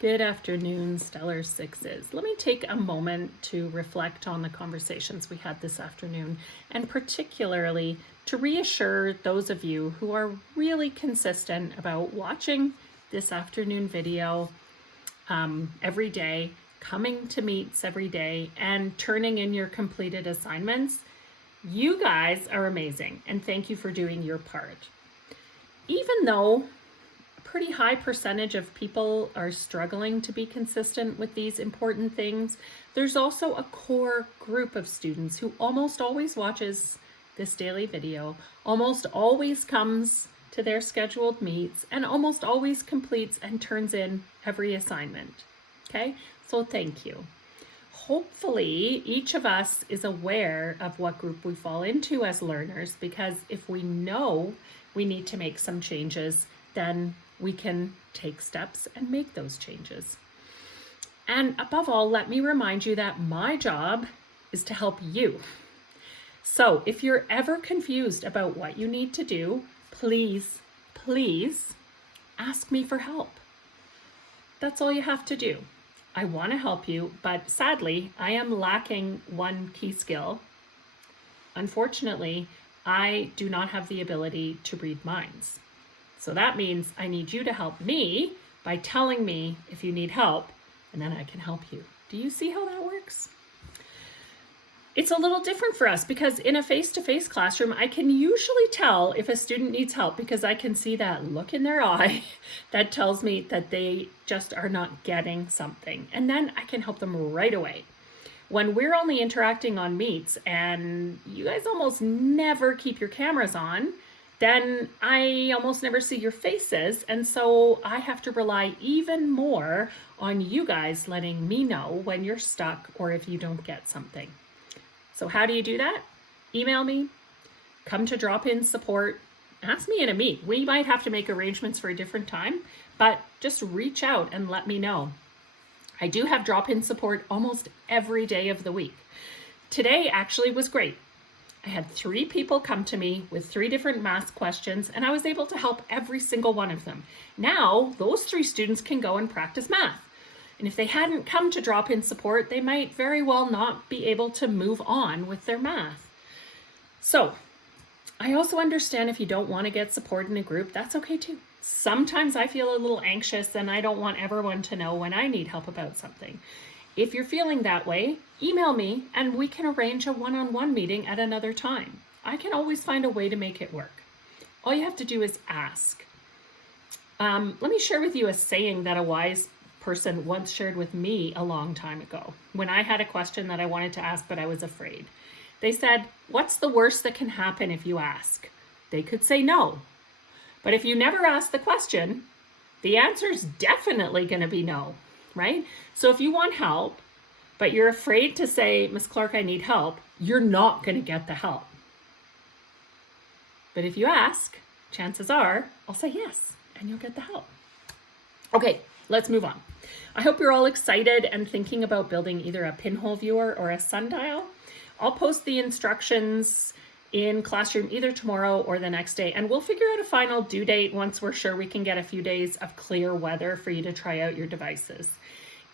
Good afternoon, Stellar Sixes. Let me take a moment to reflect on the conversations we had this afternoon, and particularly to reassure those of you who are really consistent about watching this afternoon video every day, coming to meets every day, and turning in your completed assignments. You guys are amazing, and thank you for doing your part. Even though pretty high percentage of people are struggling to be consistent with these important things, there's also a core group of students who almost always watches this daily video, almost always comes to their scheduled meets, and almost always completes and turns in every assignment. Okay, so thank you. Hopefully, each of us is aware of what group we fall into as learners, because if we know we need to make some changes, then we can take steps and make those changes. And above all, let me remind you that my job is to help you. So if you're ever confused about what you need to do, please ask me for help. That's all you have to do. I want to help you, but sadly, I am lacking one key skill. Unfortunately, I do not have the ability to read minds. So that means I need you to help me by telling me if you need help, and then I can help you. Do you see how that works? It's a little different for us because in a face-to-face classroom, I can usually tell if a student needs help because I can see that look in their eye that tells me that they just are not getting something. And then I can help them right away. When we're only interacting on meets and you guys almost never keep your cameras on, then I almost never see your faces. And so I have to rely even more on you guys letting me know when you're stuck or if you don't get something. So how do you do that? Email me, come to drop-in support, ask me in a meet. We might have to make arrangements for a different time, but just reach out and let me know. I do have drop-in support almost every day of the week. Today actually was great. I had 3 people come to me with 3 different math questions, and I was able to help every single one of them. Now, those 3 students can go and practice math. And if they hadn't come to drop-in support, they might very well not be able to move on with their math. So, I also understand if you don't want to get support in a group, that's okay too. Sometimes I feel a little anxious and I don't want everyone to know when I need help about something. If you're feeling that way, email me and we can arrange a one-on-one meeting at another time. I can always find a way to make it work. All you have to do is ask. Let me share with you a saying that a wise person once shared with me a long time ago when I had a question that I wanted to ask but I was afraid. They said, "What's the worst that can happen if you ask?" They could say no. But if you never ask the question, the answer is definitely going to be no. Right? So if you want help, but you're afraid to say, "Miss Clark, I need help," you're not going to get the help. But if you ask, chances are I'll say yes, and you'll get the help. Okay, let's move on. I hope you're all excited and thinking about building either a pinhole viewer or a sundial. I'll post the instructions in Classroom either tomorrow or the next day, and we'll figure out a final due date once we're sure we can get a few days of clear weather for you to try out your devices.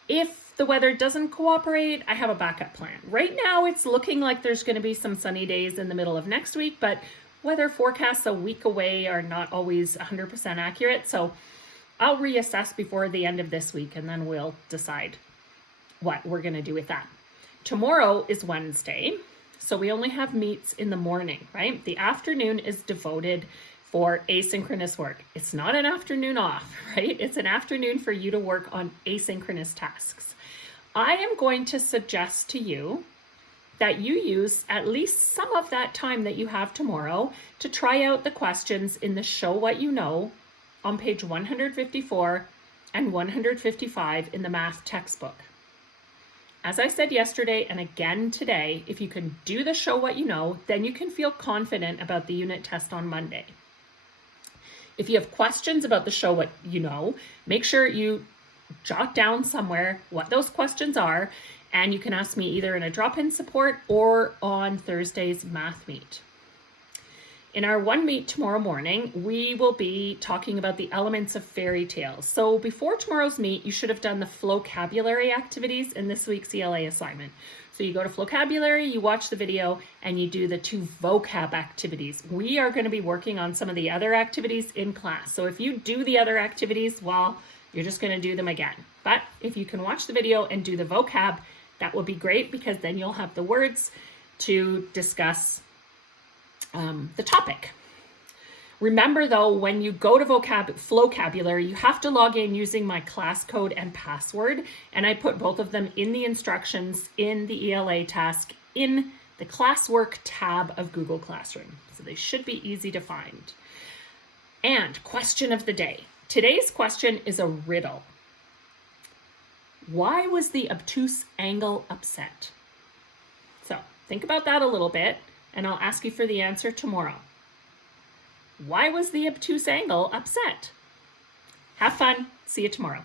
If the weather doesn't cooperate, I have a backup plan. Right now, it's looking like there's going to be some sunny days in the middle of next week, but weather forecasts a week away are not always 100% accurate, so I'll reassess before the end of this week, and then we'll decide what we're going to do with that. Tomorrow is Wednesday. So we only have meets in the morning, right? The afternoon is devoted for asynchronous work. It's not an afternoon off, right? It's an afternoon for you to work on asynchronous tasks. I am going to suggest to you that you use at least some of that time that you have tomorrow to try out the questions in the Show What You Know on page 154 and 155 in the math textbook. As I said yesterday and again today, if you can do the Show What You Know, then you can feel confident about the unit test on Monday. If you have questions about the Show What You Know, make sure you jot down somewhere what those questions are, and you can ask me either in a drop-in support or on Thursday's math meet. In our one meet tomorrow morning, we will be talking about the elements of fairy tales. So before tomorrow's meet, you should have done the vocabulary activities in this week's ELA assignment. So you go to vocabulary, you watch the video, and you do the 2 vocab activities. We are going to be working on some of the other activities in class. So if you do the other activities, well, you're just going to do them again. But if you can watch the video and do the vocab, that will be great, because then you'll have the words to discuss the topic. Remember though, when you go to vocabulary, you have to log in using my class code and password, and I put both of them in the instructions in the ELA task in the classwork tab of Google Classroom. So they should be easy to find. And question of the day. Today's question is a riddle. Why was the obtuse angle upset? So think about that a little bit, and I'll ask you for the answer tomorrow. Why was the obtuse angle upset? Have fun. See you tomorrow.